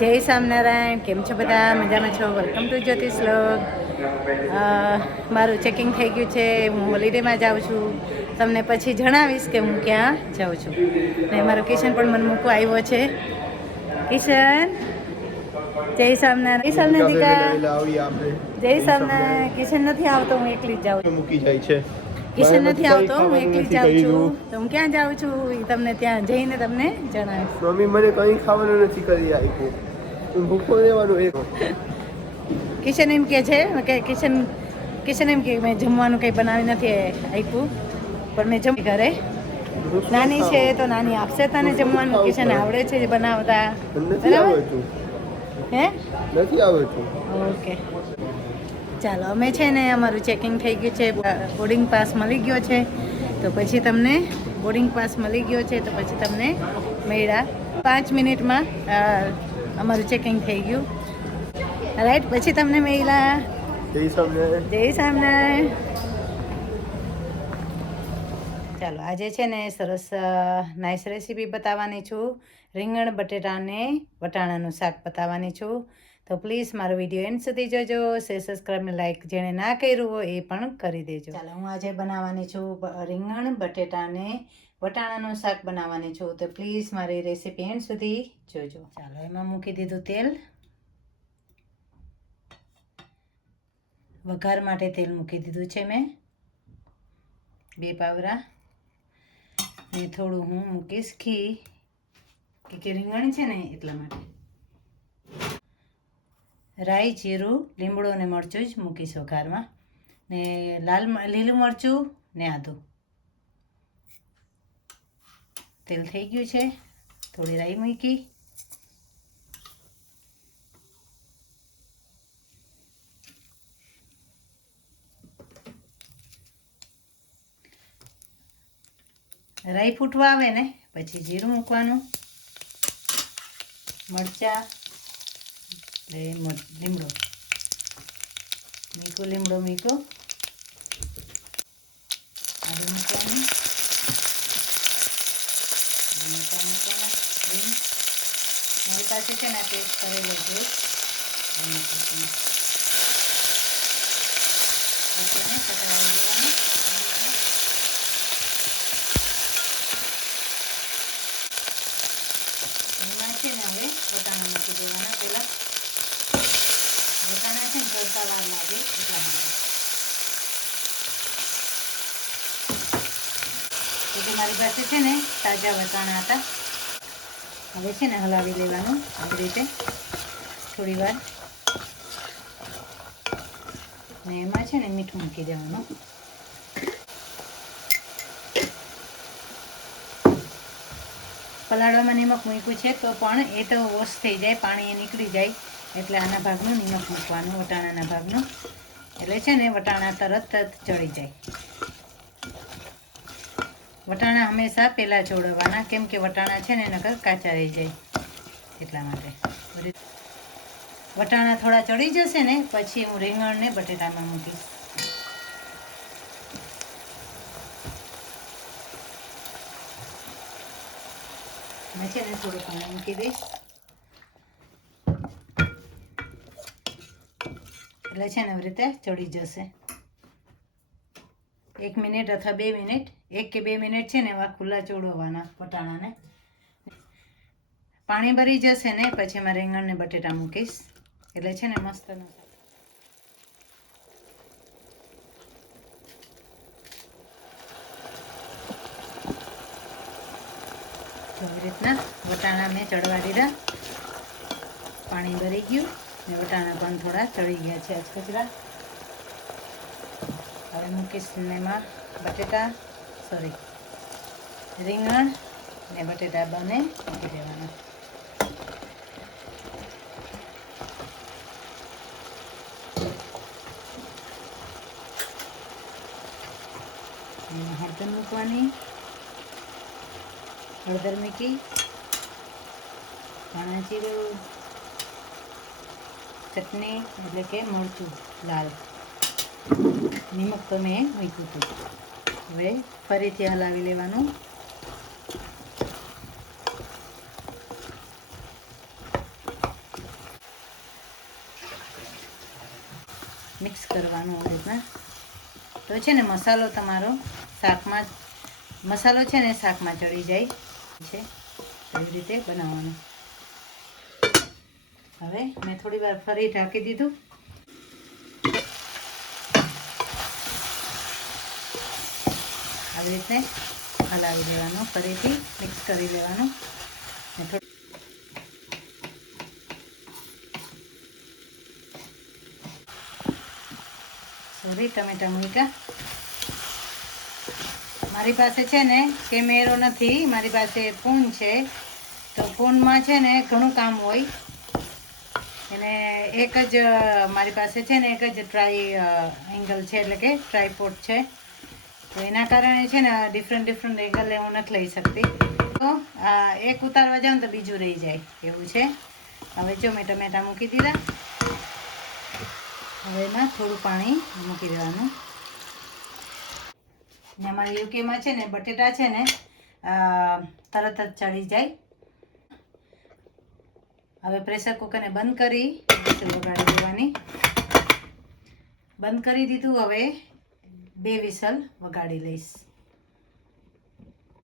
જય સ્વામિનારાયણ. કેમ છો બધા? મજામાં છો? વેલકમ ટુ જ્યોતિષ વ્લોગ. મારું ચેકિંગ થઈ ગયું છે. હું હોલિડેમાં જાઉં છું. તમને પછી જણાવીશ કે હું ક્યાં જાઉં છું. ને મારો કિશન પણ મને મૂકવા આવ્યો છે. કિશન, જય સ્વામિનારાયણ. જય સ્વામિનારાયણ. જય સ્વામિનારાયણ. કિશન નથી આવતો, હું એકલી જ જાઉં છું. મૂકી જાય છે. કિશન નથી આવતો, હું એકલી જાઉં છું. તો હું ક્યાં જાઉં છું એ તમને ત્યાં જઈને તમને જણાવીશ. મમ્મી મને કંઈ ખાવાનું નથી કરી આપ્યું. ભૂખો રહેવાનું એક. કિશન એમ કે છે કે કિશન એમ કે મેં જમવાનું કંઈ બનાવી નથી આપ્યું, પણ મેં જમી ઘરે. નાની છે તો નાની આપશે તને જમવાનું. કિશન આવડે છે બનાવતા, બરાબર? હે નથી આવડતું. ઓકે, ચાલો. અમે છે ને અમારું ચેકિંગ થઈ ગયું છે, બોર્ડિંગ પાસ મળી ગયો છે. તો પછી તમને બોર્ડિંગ પાસ મળી ગયો છે તો પછી તમને મળ્યા 5 મિનિટમાં અમારું ચેકિંગ થઈ ગયું. રાઈટ, પછી તમને મળ્યા. જય સ્વામિનારાયણ. જય સ્વામિનારાયણ. ચાલો, આજે છે ને સરસ નાઇસ રેસીપી બતાવવાની છું. રીંગણ બટેટાને વટાણાનું શાક બતાવવાની છું. તો પ્લીઝ મારો વિડીયો એન્ડ સુધી જોજો. શેર, સબસ્ક્રાઈબ ને લાઈક જેણે ના કર્યું હોય એ પણ કરી દેજો. ચાલો, હું આજે બનાવવાની છું રીંગણ બટેટાને વટાણાનું શાક બનાવવાની છું. તો પ્લીઝ મારી રેસીપી એન્ડ સુધી જોજો. ચાલો, એમાં મૂકી દીધું તેલ. વઘાર માટે તેલ મૂકી દીધું છે મેં 2 પાવરા. ને થોડું હું મૂકીશ ઘી, કે રીંગણ છે ને એટલા માટે. રાઈ, જીરું, લીમડો અને મરચું જ મૂકીશ વઘારમાં. ને લીલું મરચું ને આદું. તેલ થઈ ગયું છે. થોડી રાઈ મૂકી. રાઈ ફૂટવા આવે ને પછી જીરું મૂકવાનું, મરચાં, લીમડો મીકો, આદું મૂકવાનું, મારી પાસે છે ને પેસ્ટ કરેલો છે. એમાં છે ને હવે વટાણા મૂકી દેવાના. પહેલાં વટાણા છે ને તરતા વાર લાગે એટલા માટે. એટલે મારી પાસે છે ને તાજા વટાણા હતા. હવે છે ને હલાવી લેવાનું આવી રીતે થોડી વાર. ને એમાં છે ને મીઠું મૂકી દેવાનું. પલાળવામાં નિમક મૂક્યું છે તો પણ એ તો વોશ થઈ જાય, પાણી એ નીકળી જાય. એટલે આના ભાગનું નિમક મૂકવાનું, વટાણાના ભાગનું. એટલે છે ને વટાણા તરત ચડી જાય. વટાણા હંમેશા પહેલાં ચોળવવાના, કેમ કે વટાણા છે ને નકર કાચા રહી જાય એટલા માટે. વટાણા થોડા ચડી જશે ને પછી હું રીંગણને બટેટામાં મૂકીશ. મેં છે ને થોડું પાણી મૂકી દઈશ. એટલે છે ને આવી રીતે ચડી જશે. 1 મિનિટ અથવા 2 મિનિટ, 1 કે 2 મિનિટ છે ને એવા ખુલ્લા ચોળવવાના વટાણાને. પાણી ભરી જશે ને પછી એમાં રીંગણ ને બટેટા મૂકીશ. એટલે છે ને મસ્ત આવી રીતના વટાણા મેં ચડવા દીધા. પાણી ભરી ગયું ને વટાણા પણ થોડા ચડી ગયા છે કચરા. હવે મૂકીશ એમાં રીંગણ ને બટેટા બંને મૂકી દેવાના. હળદર મૂકવાની. હળદર મૂકી, ધાણા જીરું, ચટણી એટલે કે મરચું લાલ, નિમક તો મેં મૂક્યું હતું. હવે ફરીથી હલાવી લેવાનું. મિક્સ કરવાનું આવી રીતના. તો છે ને મસાલો તમારો શાકમાં મસાલો છે ને શાકમાં ચડી જાય છે. એવી રીતે બનાવવાનું. હવે મેં થોડી વાર ફરી ઢાંકી દીધું. આવી રીતે હલાવી દેવાનું, ફરીથી મિક્સ કરી લેવાનું. સોરી, ટમેટા મૂક્યા. મારી પાસે છે ને કેમેરો નથી, મારી પાસે ફોન છે. તો ફોનમાં છે ને ઘણું કામ હોય અને એક જ મારી પાસે છે ને એક જ એંગલ છે, એટલે કે ટ્રાયપોડ છે. તો એના કારણે છે ને ડિફરન્ટ એંગલ હું નથી લઈ શકતી. તો એક ઉતારવા જાઉં તો બીજું રહી જાય એવું છે. હવે જો મેં ટમેટા મૂકી દીધા. હવે એમાં થોડું પાણી મૂકી દેવાનું. ને અમારા યુકેમાં છે ને બટેટા છે ને તરત જ ચડી જાય. હવે પ્રેશર કુકરને બંધ કરી વિસલ વગાડી દેવાની. બંધ કરી દીધું. હવે 2 વિસલ વગાડી લઈશ.